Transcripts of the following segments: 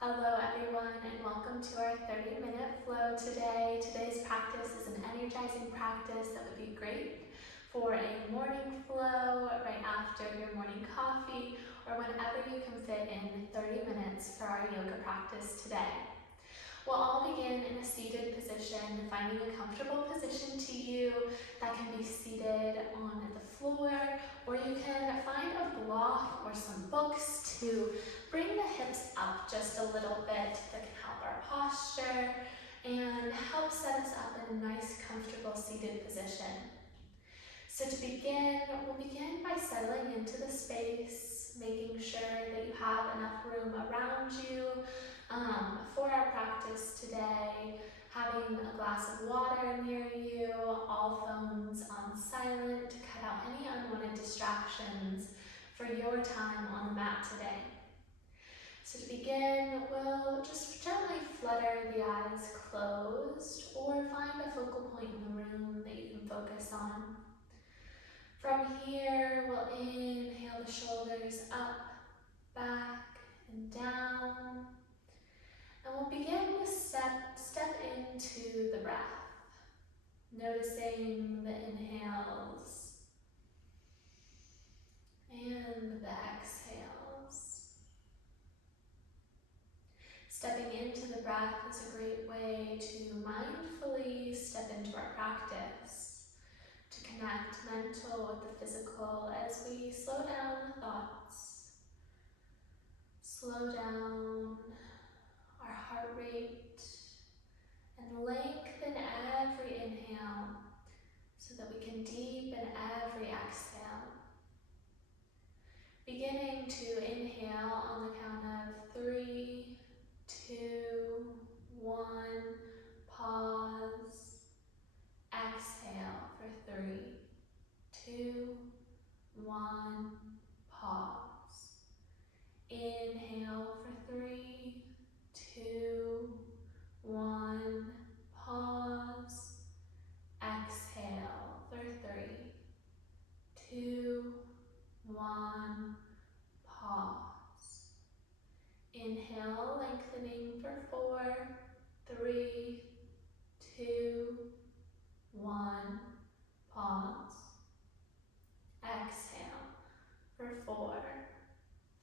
Hello everyone and welcome to our 30-minute flow today. Today's practice is an energizing practice that would be great for a morning flow right after your morning coffee or whenever you can fit in 30 minutes for our yoga practice today. We'll all begin in a seated position, finding a comfortable position to you that can be seated on the floor, or you can find a block or some books to bring the hips up just a little bit. That can help our posture and help set us up in a nice, comfortable seated position. So to begin, we'll begin by settling into the space, making sure that you have enough room around you for our practice today, having a glass of water near you, all phones on silent to cut out any unwanted distractions for your time on the mat today. So to begin, we'll just gently flutter the eyes closed or find a focal point in the room that you can focus on. From here, we'll inhale the shoulders up, back, and down. And we'll begin to step into the breath, noticing the inhales and the exhales. Stepping into the breath is a great way to mindfully step into our practice, to connect mental with the physical as we slow down the thoughts, slow down our heart rate, and lengthen every inhale so that we can deepen every exhale. Beginning to inhale on the count of 3, 2, 1, pause, exhale for 3, 2, 1, pause. Inhale for 3, 2, 1, pause. Exhale for 3, 2, 1, pause. Inhale, lengthening for 4, 3, 2, 1, pause. Exhale for 4,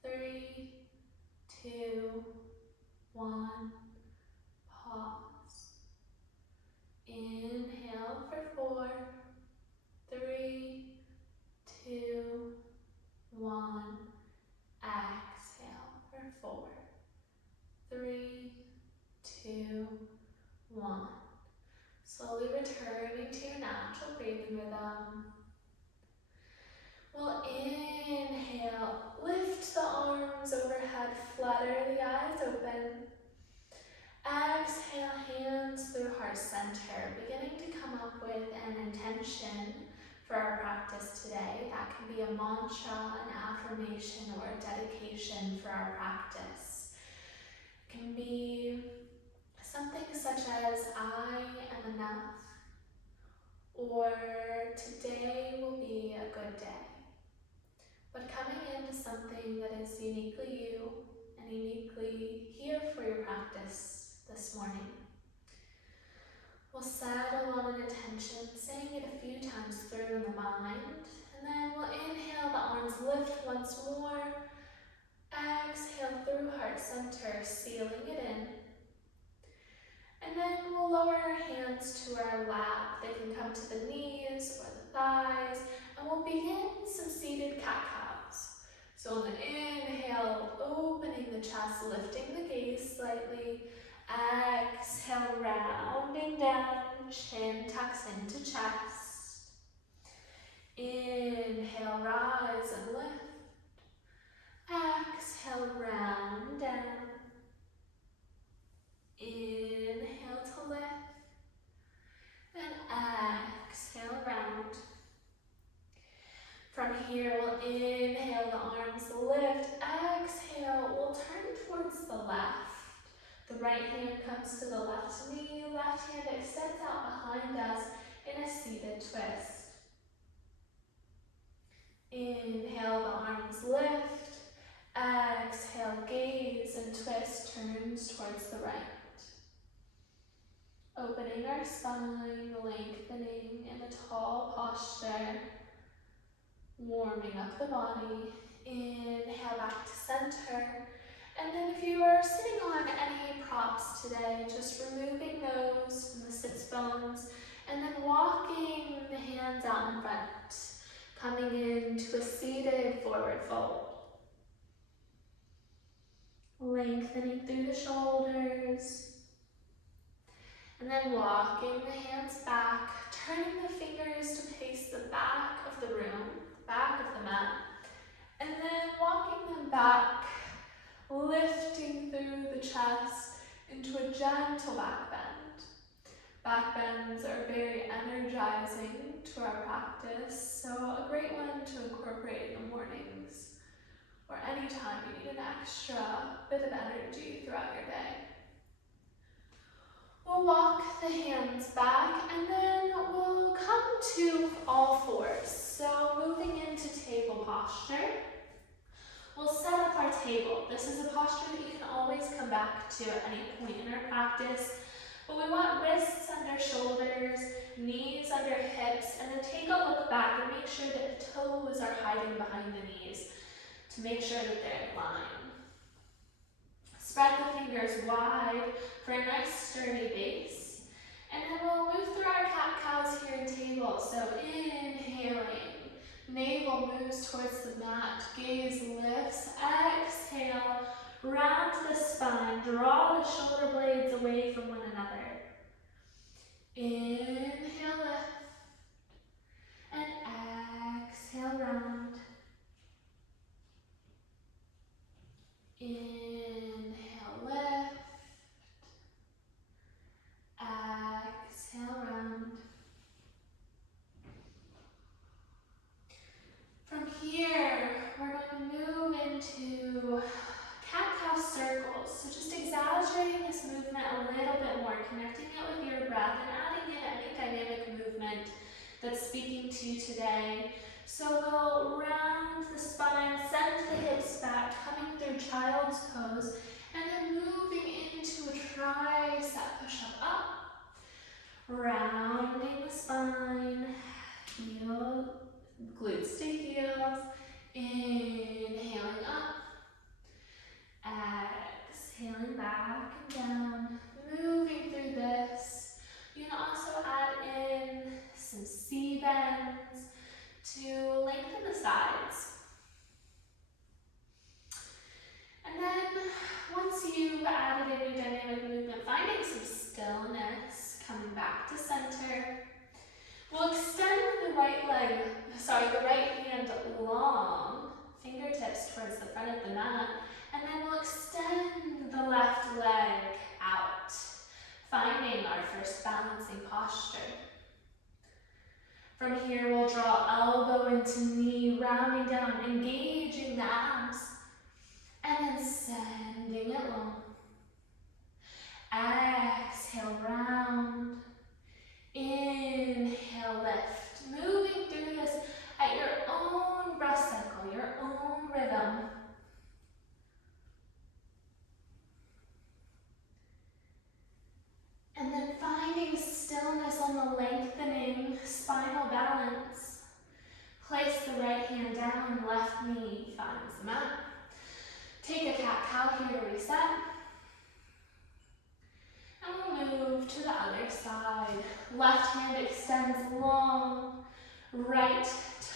3, 2, 1, pause. Inhale for 4, 3, 2, 1. Exhale for 4, 3, 2, 1. Slowly returning to your natural breathing rhythm. We'll inhale, lift the arms overhead, flutter the eyes open. Exhale, hands through heart center, beginning to come up with an intention for our practice today. That can be a mantra, an affirmation, or a dedication for our practice. It can be something such as, I am enough, or today will be a good day. But coming into something that is uniquely you and uniquely here for your practice this morning. We'll settle on an intention, saying it a few times through in the mind, and then we'll inhale, the arms lift once more. Exhale through heart center, sealing it in. And then we'll lower our hands to our lap. They can come to the knees or the thighs, and we'll begin some seated cat-cows. So on the inhale, opening the chest, lifting the gaze slightly. Exhale, rounding down, chin tucks into chest. Inhale, rise and lift. Exhale, round down. Inhale to lift. And exhale, round. From here, we'll inhale, the arms lift. Exhale, we'll turn towards the left. The right hand comes to the left knee, left hand extends out behind us in a seated twist. Inhale, the arms lift. Exhale, gaze and twist, turns towards the right. Opening our spine, lengthening in a tall posture. Warming up the body. Inhale back to center. And then if you are sitting on any props today, just removing those from the sits bones and then walking the hands out in front, coming into a seated forward fold. Lengthening through the shoulders. And then walking the hands back, turning the fingers to face the back of the room, back of the mat. And then walking them back, lifting through the chest into a gentle back bend. Back bends are very energizing to our practice, so a great one to incorporate in the mornings or anytime you need an extra bit of energy throughout your day. We'll walk the hands back and then we'll come to all fours. So moving into table posture. We'll set up our table. This is a posture that you can always come back to at any point in our practice. But we want wrists under shoulders, knees under hips, and then take a look back and make sure that the toes are hiding behind the knees to make sure that they're in line. Spread the fingers wide for a nice sturdy base. And then we'll move through our cat-cows here in table. So inhaling, navel moves towards the mat, gaze lifts, exhale, round the spine, draw the shoulder blades away from one another. Inhale, lift, and exhale, round. Inhale, lift, exhale, round. From here, we're going to move into cat-cow circles. So just exaggerating this movement a little bit more, connecting it with your breath and adding in any dynamic movement that's speaking to you today. So we'll round the spine, send the hips back, coming through child's pose, and then moving into a tricep push-up up. Rounding the spine, heel, glutes to heels, inhaling up, exhaling back and down, moving through this. You can also add in some C bends to lengthen the sides. And then once you've added in your dynamic movement, finding some stillness, coming back to center. We'll extend the right hand long, fingertips towards the front of the mat, and then we'll extend the left leg out, finding our first balancing posture. From here, we'll draw elbow into knee, rounding down, engaging the abs, and then sending it long. Exhale, round. Inhale, lift. Moving through this at your own breath cycle, your own rhythm. And then finding stillness on the lengthening spinal balance. Place the right hand down, left knee finds the mat. Take a cat-cow here to reset. And we'll move to the other side. Left hand extends long, right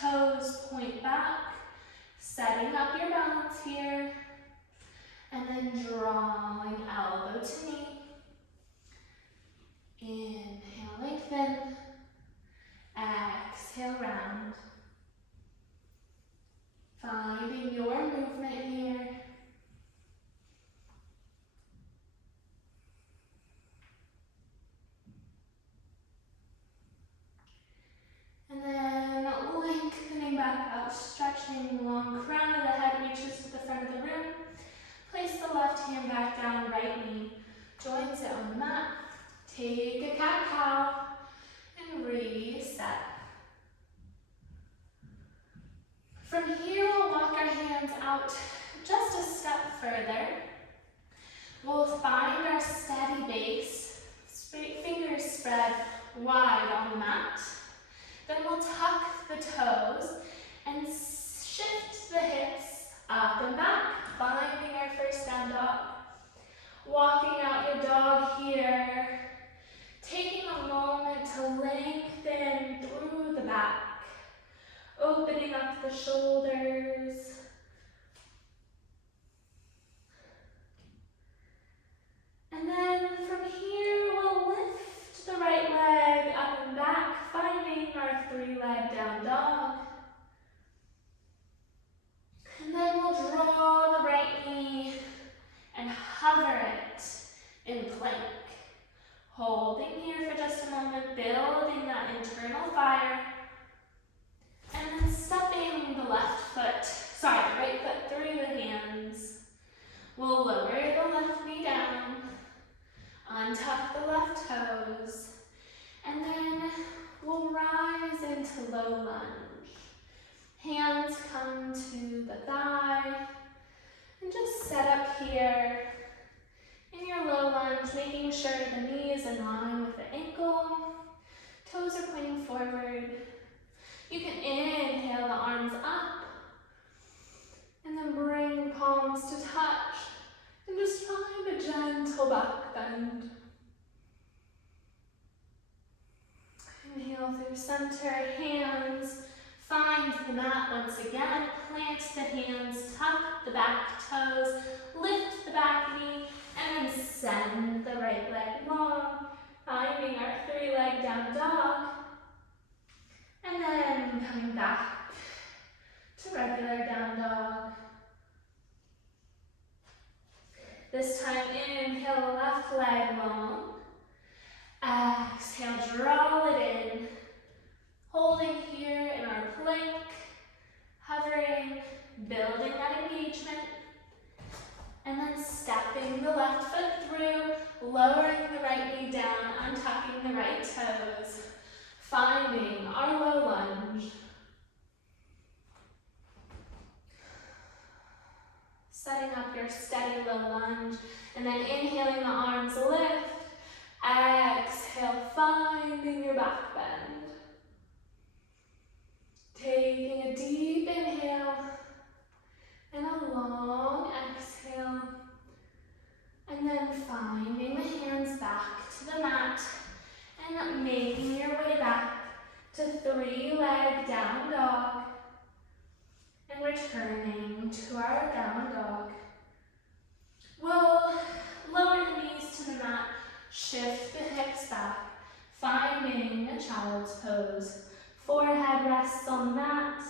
toes point back, setting up your balance here. And then drawing elbow to knee. Inhale, lengthen. Exhale, round. Finding your movement here. And then lengthening back out, stretching the long crown of the head reaches to the front of the room. Place the left hand back down, right knee joins it on the mat. Take a cat-cow and reset. From here, we'll walk our hands out just a further. We'll find our steady base, fingers spread wide on the mat. Then we'll tuck the toes and shift the hips up and back, finding our first down dog. Walking out your dog here, taking a moment to lengthen through the back, opening up the shoulders. And then from here, we'll lift the right leg up and back, finding our 3-leg down dog. And then we'll draw the right knee and hover it in plank. Holding here for just a moment, building that internal fire. And then stepping the right foot through the hands. We'll lower the left knee down, untuck the left toes, and then we'll rise into low lunge. Hands come to the thigh, and just set up here in your low lunge, making sure the knee is in line with the ankle, toes are pointing forward. You can inhale the arms up, and then bring palms to touch, and just find a gentle back bend. Inhale through center, hands find the mat once again. Plant the hands, tuck the back toes, lift the back knee, and then send the right leg long, finding our 3-leg down dog. And then coming back to regular down dog. This time, inhale the left leg long. Exhale, draw it in. Holding here in our plank, hovering, building that engagement. And then stepping the left foot through, lowering the right knee down, untucking the right toes, finding our low lunge. Setting up your steady low lunge, and then inhaling the arms lift. Exhale, finding your back bend. Taking a deep inhale and a long exhale. And then finding the hands back to the mat and making your way back to 3-leg down dog. And returning to our down dog. We'll lower the knees to the mat, shift the hips back, finding a child's pose. Forehead rests on the mat.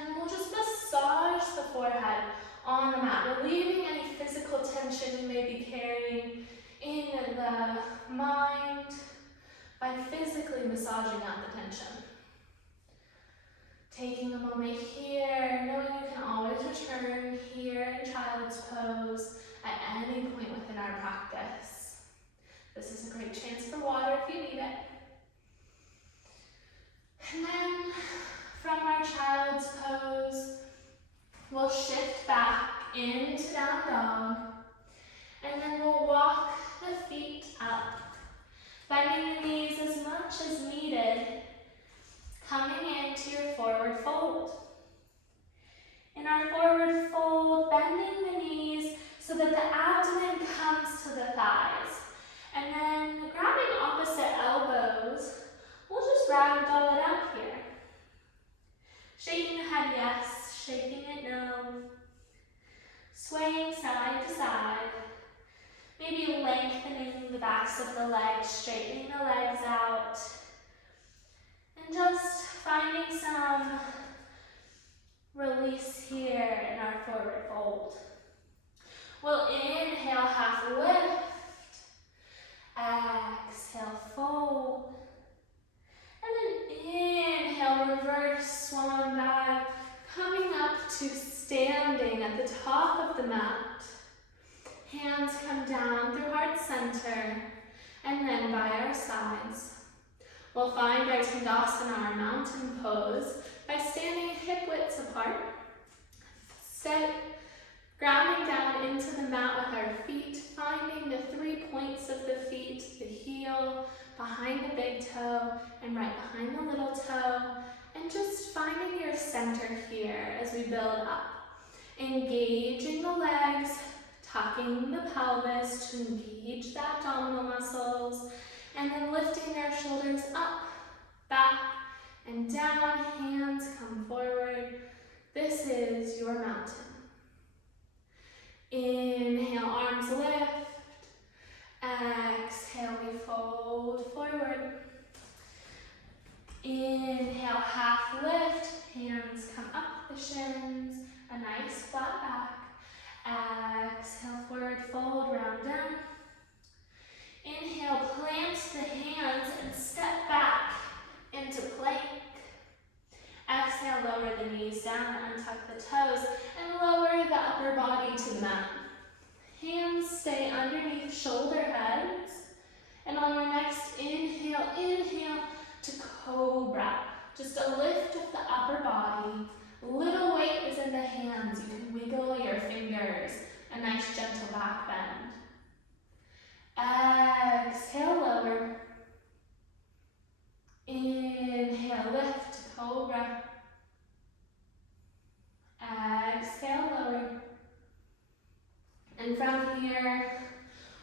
And we'll just massage the forehead on the mat, relieving any physical tension you may be carrying in the mind by physically massaging out the tension. Taking a moment here, knowing you can always return here in child's pose at any point within our practice. This is a great chance for water if you need it. And then from our child's pose, we'll shift back into down dog, and then we'll walk the feet up, bending the knees as much as needed, coming into your forward fold. In our forward fold, bending the knees so that the abdomen comes to the thighs, and then grabbing opposite elbows, we'll just ragdoll it out here. Shaking the head yes, shaking it no. Swaying side to side. Maybe lengthening the backs of the legs, straightening the legs out. And just finding some release here in our forward fold. We'll inhale, half lift. Exhale, fold. And then inhale, reverse swan dive, coming up to standing at the top of the mat. Hands come down through heart center, and then by our sides. We'll find our Tandasana, our mountain pose, by standing hip widths apart, Grounding down into the mat with our feet, finding the 3 points of the feet, the heel, behind the big toe, and right behind the little toe, and just finding your center here as we build up. Engaging the legs, tucking the pelvis to engage the abdominal muscles, and then lifting our shoulders up, back, and down. Hands come forward. This is your mountain. Inhale, arms lift. Exhale, we fold forward. Inhale, half lift. Hands come up the shins. A nice flat back. Exhale, forward fold, round down. Inhale, plant the hands and step back into plank. Exhale, lower the knees down, untuck the toes, and lower the upper body to the mat. Hands stay underneath shoulder heads. And on our next inhale, inhale to cobra. Just a lift of the upper body. Little weight is in the hands. You can wiggle your fingers. A nice gentle back bend. Exhale, lower. Inhale, lift to cobra. Exhale, lower. And from here,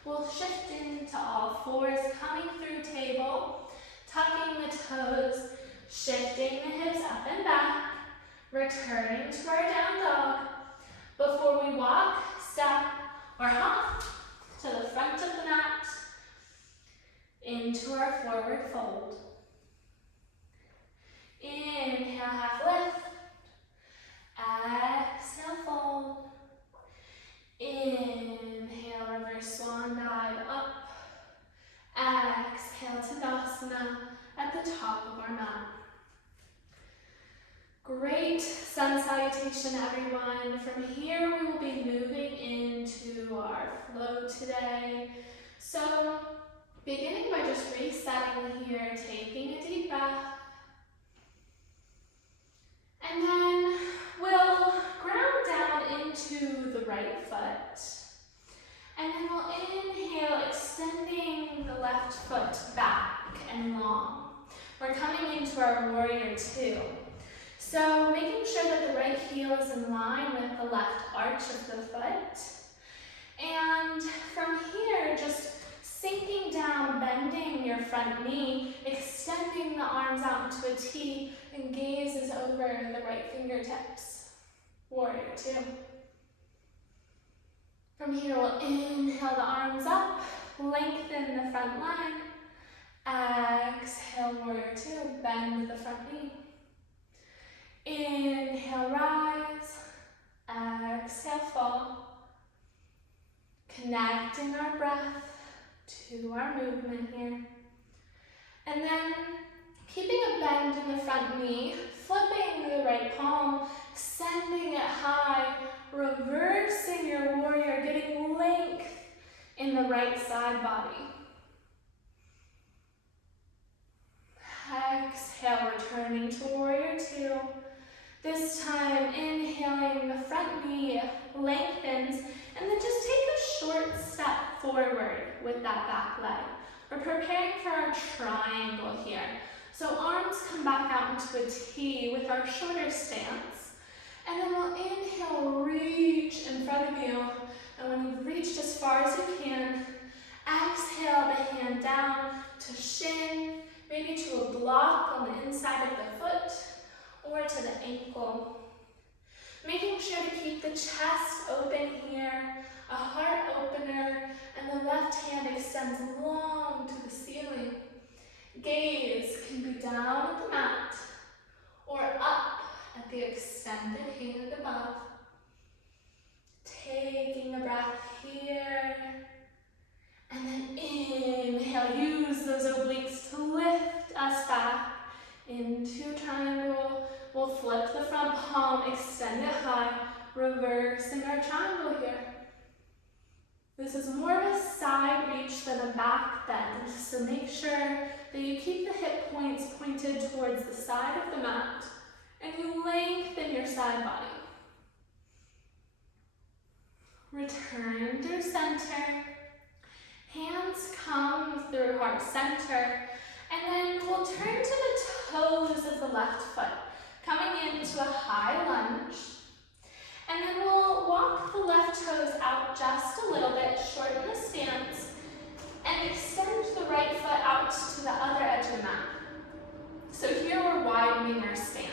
we'll shift into all fours, coming through table, tucking the toes, shifting the hips up and back, returning to our down dog. Before we walk, step, or hop to the front of the mat, into our forward fold. Inhale, half lift. Exhale, fold. Inhale, reverse swan dive up. Exhale, Tadasana at the top of our mat. Great sun salutation, everyone. From here, we will be moving into our flow today. So, beginning by just resetting here, taking a deep breath. And then we'll ground down into the right foot. And then we'll inhale, extending the left foot back and long. We're coming into our warrior two. So making sure that the right heel is in line with the left arch of the foot. And from here, just sinking down, bending your front knee, extending the arms out into a T, and gaze is over the right fingertips. Warrior two. From here, we'll inhale the arms up, lengthen the front leg. Exhale, warrior two, bend the front knee. Inhale, rise. Exhale, fall. Connecting our breath to our movement here. And then keeping a bend in the front knee, flipping the right palm, sending it high, reversing your warrior, getting length in the right side body. Exhale, returning to warrior two. This time, inhaling, the front knee lengthens, and then just take a short step forward with that back leg. We're preparing for our triangle here. So arms come back out into a T with our shorter stance. And then we'll inhale, reach in front of you. And when you've reached as far as you can, exhale the hand down to shin, maybe to a block on the inside of the foot, or to the ankle. Making sure to keep the chest open here, a heart opener, and the left hand extends long to the ceiling. Gaze can be down at the mat, or up at the extended hand above. Taking a breath here, and then inhale, use those obliques to lift us back into triangle. We'll flip the front palm, extend it high, reversing our triangle here. This is more of a side reach than a back bend, so make sure that you keep the hip points pointed towards the side of the mat, and you lengthen your side body. Return through center. Hands come through heart center. And then we'll turn to the toes of the left foot, coming into a high lunge. And then we'll walk the left toes out just a little bit, shorten the stance, and extend the right foot out to the other edge of the mat. So here we're widening our stance.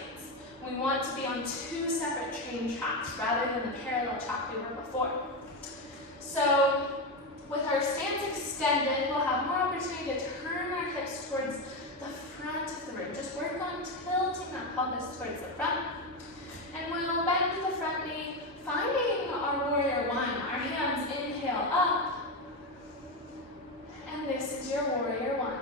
We want to be on two separate train tracks rather than the parallel track we were before. So with our stance extended, we'll have more opportunity to turn our hips towards the front of the room. Just work on tilting that pelvis towards the front. And we'll bend the front knee, finding our warrior one. Our hands inhale up. And this is your warrior one.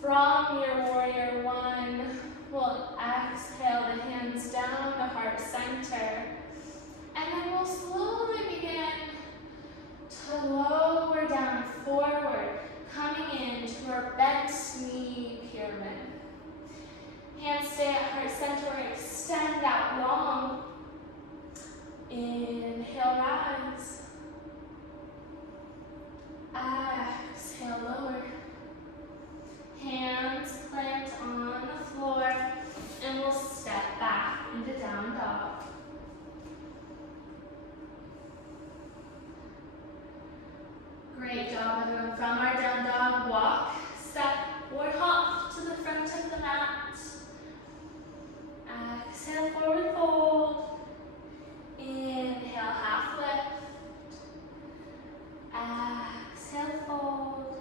From your warrior one, we'll exhale the hands down to heart center. And then we'll slowly begin to lower down forward, coming into our bent knee pyramid. Hands stay at heart center, extend out long. Inhale, rise. Exhale, lower. Hands plant on the floor, and we'll step back into down dog. Great job, everyone. From our down dog, walk, step, or hop to the front of the mat. Exhale, forward fold. Inhale, half lift. Exhale, fold.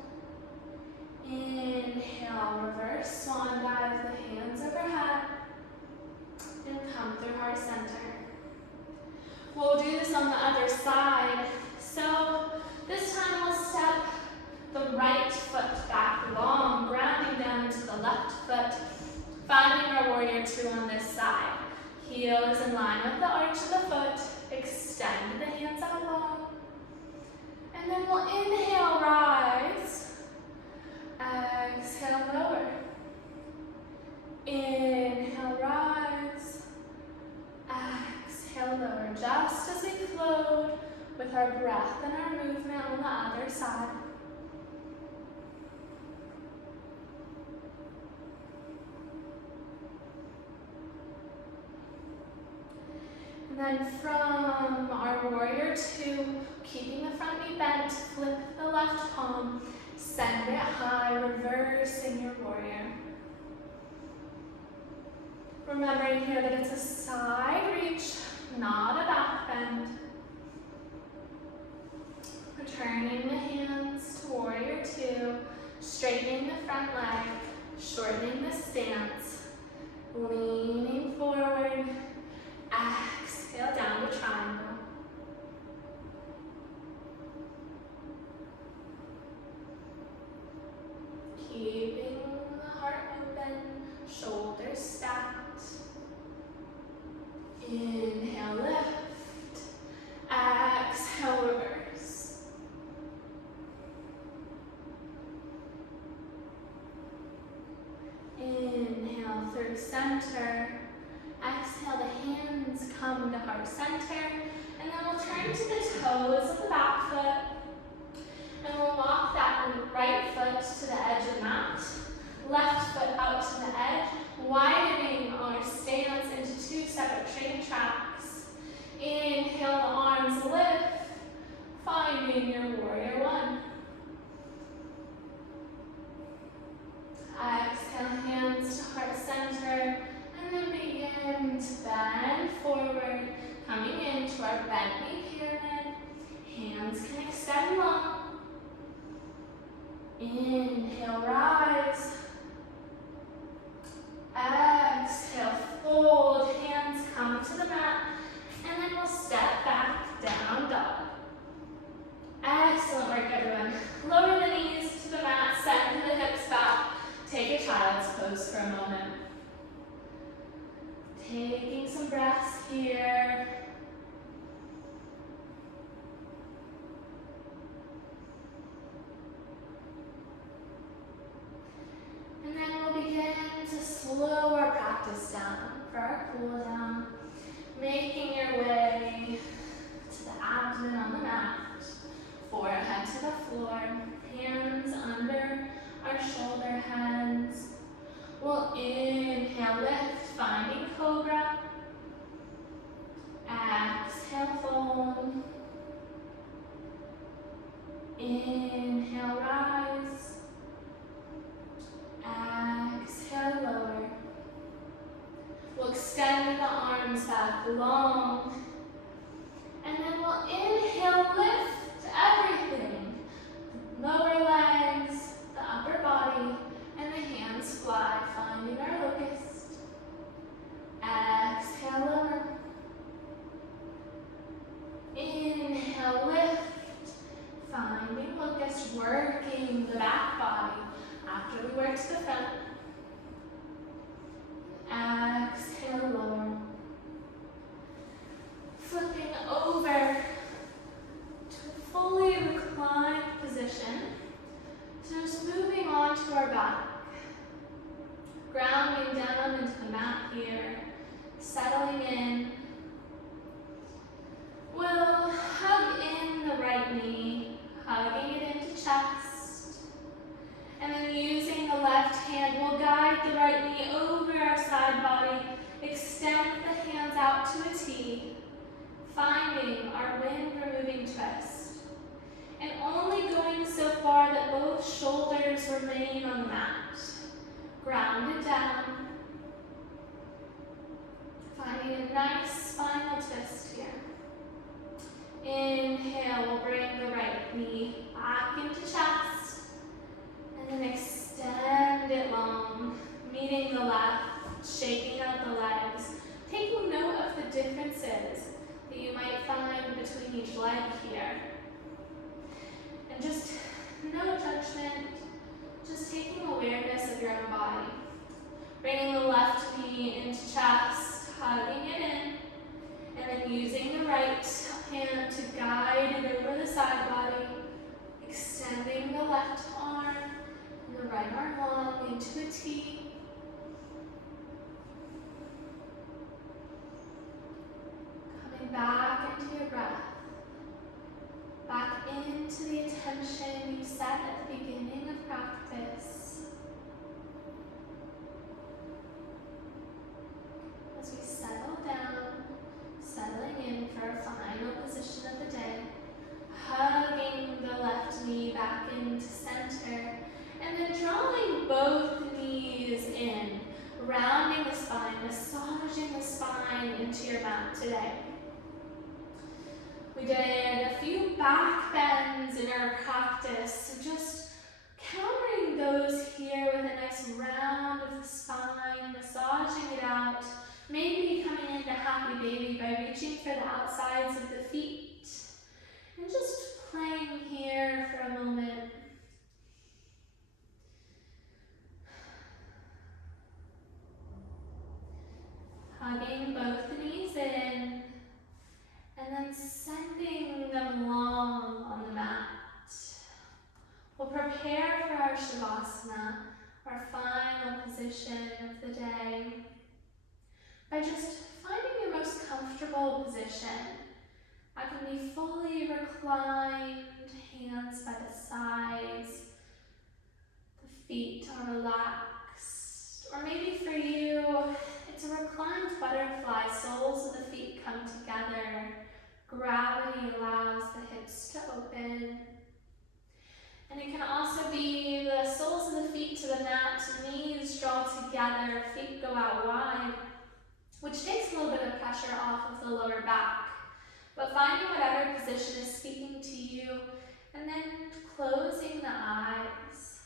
Inhale, reverse swan dive, the hands overhead. And come through heart center. We'll do this on the other side. So this time we'll step the right foot back long, grounding down into the left foot, finding our warrior two on this side. Heel is in line with the arch of the foot. Extend the hands out long. And then we'll inhale, rise. Exhale, lower. Inhale, rise. Exhale, lower. Just as we flowed with our breath and our movement on the other side. And then from our warrior two, keeping the front knee bent, flip the left palm, send it high, reversing your warrior. Remembering here that it's a side reach, not a back bend. Returning the hands to warrior two, straightening the front leg, shortening the stance, leaning forward, exhale down to triangle. Keeping the heart open, shoulders stacked. Inhale, lift. Exhale, reverse. Inhale through center. Exhale, the hands come to heart center. And then we'll turn to the toes of the back foot. And we'll walk that right foot to the edge of the mat. Left foot out to the edge, widening our stance into two separate train tracks. Inhale, the arms lift, finding your warrior one. Exhale, hands to heart center, and then begin to bend forward, coming into our bent knee pyramid. Hands can extend long. Inhale, rise. Exhale, fold, hands come to the mat, and then we'll step back, down dog. Excellent work, everyone. Lower the knees to the mat, send the hips back. Take a child's pose for a moment. Taking some breaths here. And then we'll begin to slow our practice down for our cool down. Make we'll inhale, lift everything. Lower legs, the upper body, and the hands fly, finding our locust. Exhale, lower. Inhale, lift. Finding locust, working the back body after we work to the front. Exhale, lower. Flipping over to a fully reclined position. So just moving on to our back. Grounding down into the mat here. Settling in. We'll hug in the right knee, hugging it into chest. And then using the left hand, we'll guide the right knee over our side body. Extend the hands out to a T, finding our wind removing twist. And only going so far that both shoulders remain on the mat. Grounded down. Finding a nice spinal twist here. Inhale, we'll bring the right knee back into chest. And then extend it long, meeting the left, shaking out the legs. Taking note of the differences that you might find between each leg here. And just no judgment, just taking awareness of your own body. Bringing the left knee into chest, hugging it in, and then using the right hand to guide it over the side body, extending the left arm and the right arm long into a T. Coming back into your breath, back into the attention you set at the beginning of practice. As we settle down, settling in for our final position of the day, hugging the left knee back into center, and then drawing both knees in, rounding the spine, massaging the spine into your mat today. We did a few back bends in our practice, so just countering those here with a nice round of the spine, massaging it out. Maybe coming into happy baby by reaching for the outsides of the feet. And just playing here for a moment. Hugging both knees in. And then sending them long on the mat. We'll prepare for our Shavasana, our final position of the day, by just finding your most comfortable position. I can be fully reclined, hands by the sides, the feet are relaxed. Or maybe for you, it's a reclined butterfly, soles of the feet come together. Gravity allows the hips to open. And it can also be the soles of the feet to the mat, knees draw together, feet go out wide, which takes a little bit of pressure off of the lower back. But finding whatever position is speaking to you, and then closing the eyes.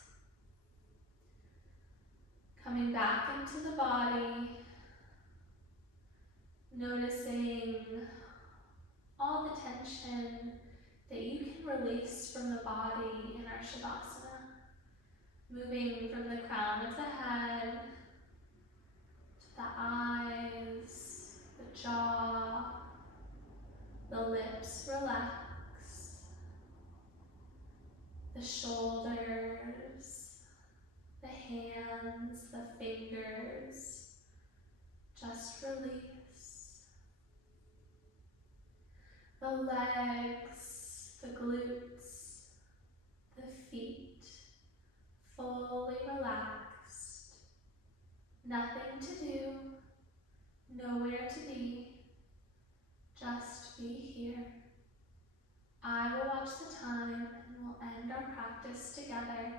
Coming back into the body, noticing all the tension that you can release from the body in our Shavasana. Moving from the crown of the head, to the eyes, the jaw, the lips relax, the shoulders, the hands, the fingers, just release. The legs, the glutes, the feet, fully relaxed. Nothing to do, nowhere to be, just be here. I will watch the time and we'll end our practice together.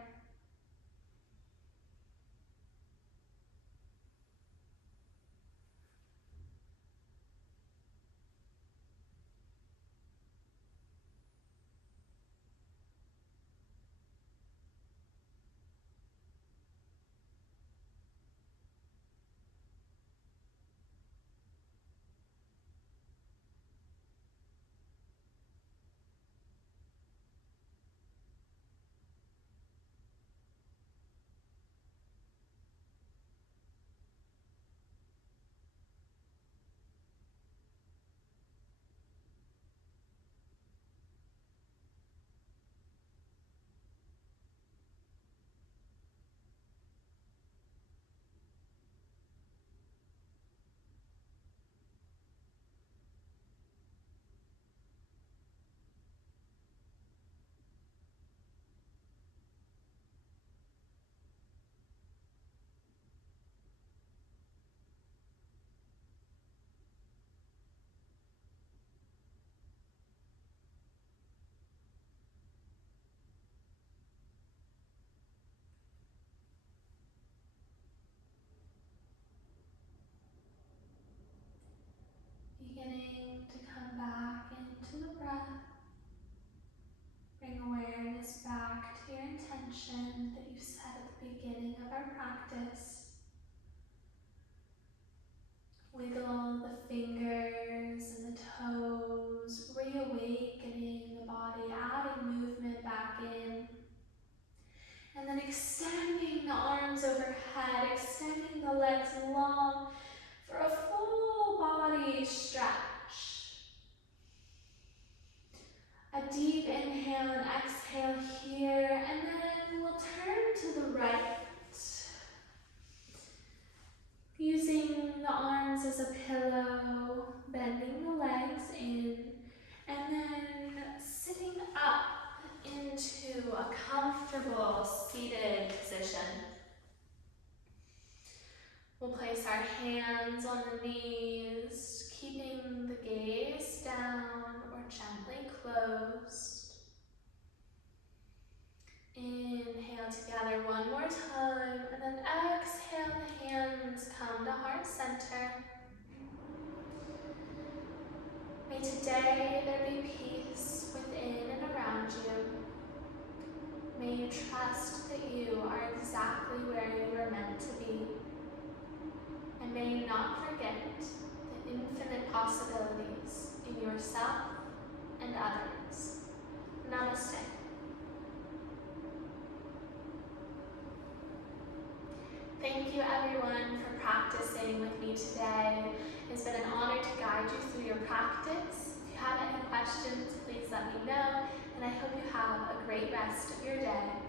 Inhale and exhale here, and then we'll turn to the right, using the arms as a pillow, bending the legs in, and then sitting up into a comfortable seated position. We'll place our hands on the knees, keeping the gaze down or gently closed. Inhale together one more time, and then exhale, the hands come to heart center. May today there be peace within and around you. May you trust that you are exactly where you are meant to be. And may you not forget the infinite possibilities in yourself and others. Namaste. Thank you everyone for practicing with me today. It's been an honor to guide you through your practice. If you have any questions, please let me know, and I hope you have a great rest of your day.